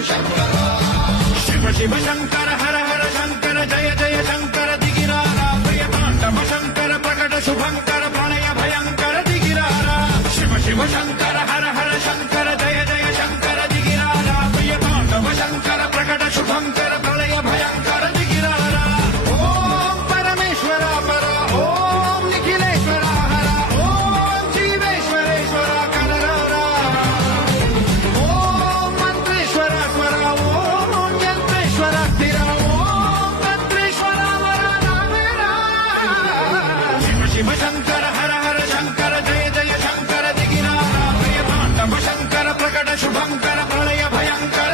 शिव शिव शंकर हर हर शंकर जय जय शंकर दिगिरारा प्रियतांडव शंकर प्रकट शुभंकर प्रणय भयंकर दिगिरारा शिव शिव शंकर हर हर शंकर जय जय शंकर दिगिरारा प्रियतांडव शंकर प्रकट शुभंकर प्रणय भयंकर दिगिरारा ओम परमेश्वर पर ओम निखिलेश्वर हर ओम जीवेश्वरेश्वर कनरारा ओम मंत्रेश्वर स्वर ओम यंत्रेश्वर स्थिर ओम तंत्रेश्वर वर नामेरा शिव शिव शंकर हर हर शंकर जय जय शंकर दिगिरारा प्रियतांडव शंकर प्रकट शुभंकर प्रलय भयंकर